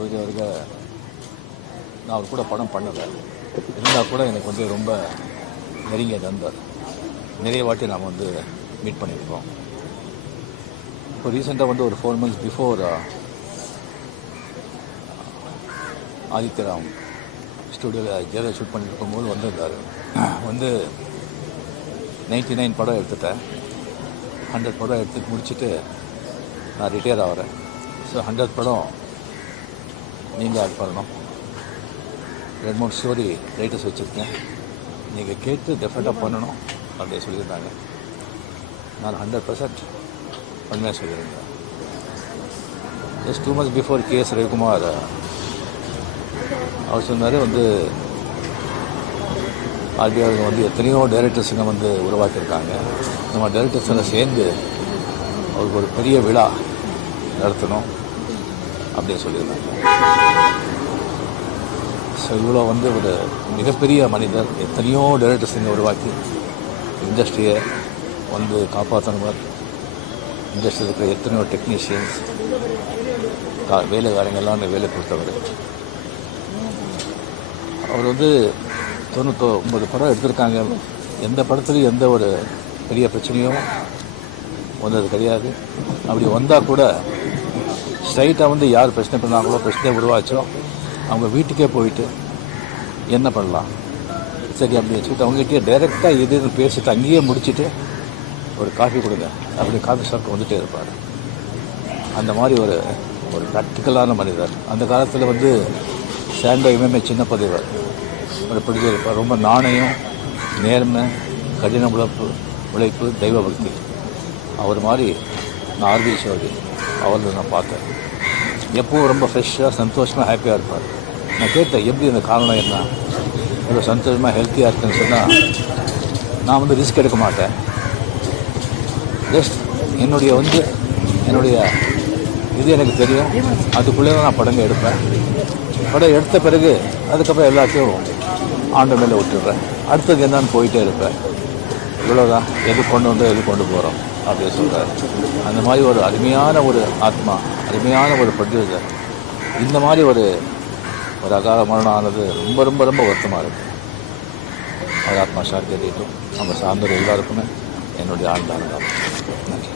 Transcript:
சிவஜி அவர்கள் நான் அவர் கூட படம் பண்ணலை, இருந்தால் கூட எனக்கு வந்து ரொம்ப நெருங்கிய நண்பர். நிறைய வாட்டி நாம் வந்து மீட் பண்ணியிருக்கோம். இப்போ ரீசெண்டாக வந்து ஒரு 4 months பிஃபோர் ஆதித்யராம் ஸ்டூடியோவில் ஜெயலலிதா ஷூட் பண்ணியிருக்கும் போது வந்திருந்தார். வந்து 99 படம் எடுத்துட்டேன், 100 படம் எடுத்து முடிச்சுட்டு நான் ரிட்டையர் ஆகிறேன். ஸோ 100 படம் நீங்கள் ஆட் பண்ணணும். 2-3 ஸ்டோரி ரைட்டர்ஸ் வச்சுருக்கேன், நீங்கள் கேட்டு டெஃபினட்டாக பண்ணணும் அப்படின்னு சொல்லியிருந்தாங்க. நான் 100% உண்மையாக சொல்லியிருந்தேன். Just 2 months before KS Ravikumar அவர் சொன்னார், வந்து ஆர்டிஆர் வந்து எத்தனையோ டைரக்டர்ஸுங்க வந்து உருவாக்கியிருக்காங்க, நம்ம டைரக்டர்ஸெல்லாம் சேர்ந்து அவருக்கு ஒரு பெரிய விழா நடத்தணும் அப்படின்னு சொல்லியிருந்தாங்க. ஸோ இவ்வளோ வந்து ஒரு மிகப்பெரிய மனிதர், எத்தனையோ டைரக்டர்ஸுங்க உருவாக்கி இண்டஸ்ட்ரியை வந்து காப்பாற்றணுவர், இண்டஸ்ட்ரியில் இருக்கிற எத்தனையோ டெக்னீஷியன்ஸ் வேலைக்காரங்கெல்லாம் வேலை கொடுத்தவர். அவர் வந்து 99 படம் எடுத்திருக்காங்க. எந்த படத்துலையும் எந்த ஒரு பெரிய பிரச்சனையும் வந்தது கிடையாது. அப்படி வந்தால் கூட ஸ்ட்ரைட்டாக வந்து யார் பிரச்சனை பண்ணாங்களோ, பிரச்சனை உருவாச்சோ அவங்க வீட்டுக்கே போயிட்டு என்ன பண்ணலாம் சரி அப்படி வச்சுக்கிட்டு அவங்ககிட்டயே டைரெக்டாக எதுன்னு பேசிட்டு அங்கேயே முடிச்சுட்டு ஒரு காஃபி கொடுங்க அப்படி காஃபி ஷாப்க்கு வந்துகிட்டே இருப்பார். அந்த மாதிரி ஒரு ப்ராக்டிக்கலான மனிதர். அந்த காலத்தில் வந்து சாண்டோ இமமே சின்ன பதிவர் ஒரு பிடிச்சி இருப்பார். ரொம்ப நாணயம், நேர்மை, கடின உழைப்பு, தெய்வ பக்தி. அவர் மாதிரி நான் ஆர்வி சிவாஜி அவரில் நான் பார்த்தேன். எப்போவும் ரொம்ப ஃப்ரெஷ்ஷாக சந்தோஷமாக ஹாப்பியாக இருப்பார். நான் கேட்டேன், எப்படி அந்த காரணம் என்ன, இவ்வளோ சந்தோஷமாக ஹெல்த்தியாக இருக்குன்னு சொன்னால், நான் வந்து ரிஸ்க் எடுக்க மாட்டேன். ஜஸ்ட் என்னுடைய இது எனக்கு தெரியும், அதுக்குள்ளே தான் நான் படங்கள் எடுப்பேன். படம் எடுத்த பிறகு அதுக்கப்புறம் எல்லாத்தையும் ஆண்ட மேலே விட்டுடுறேன். அடுத்தது என்னன்னு போயிட்டே இருப்பேன். இவ்வளோதான், எது கொண்டு போகிறோம் அப்படின்னு சொல்கிறார். அந்த மாதிரி ஒரு அருமையான ஒரு ஆத்மா, அருமையான ஒரு ப்ரொடியூசர். இந்த மாதிரி ஒரு அகால மரணம் ஆனது ரொம்ப ரொம்ப ரொம்ப வருத்தமாக இருக்குது. அவர் ஆத்மா சாந்தி அடையட்டும். நம்ம சார்ந்தவர் எல்லாருக்குமே என்னுடைய ஆழ்ந்த அனுதாபம். நன்றி.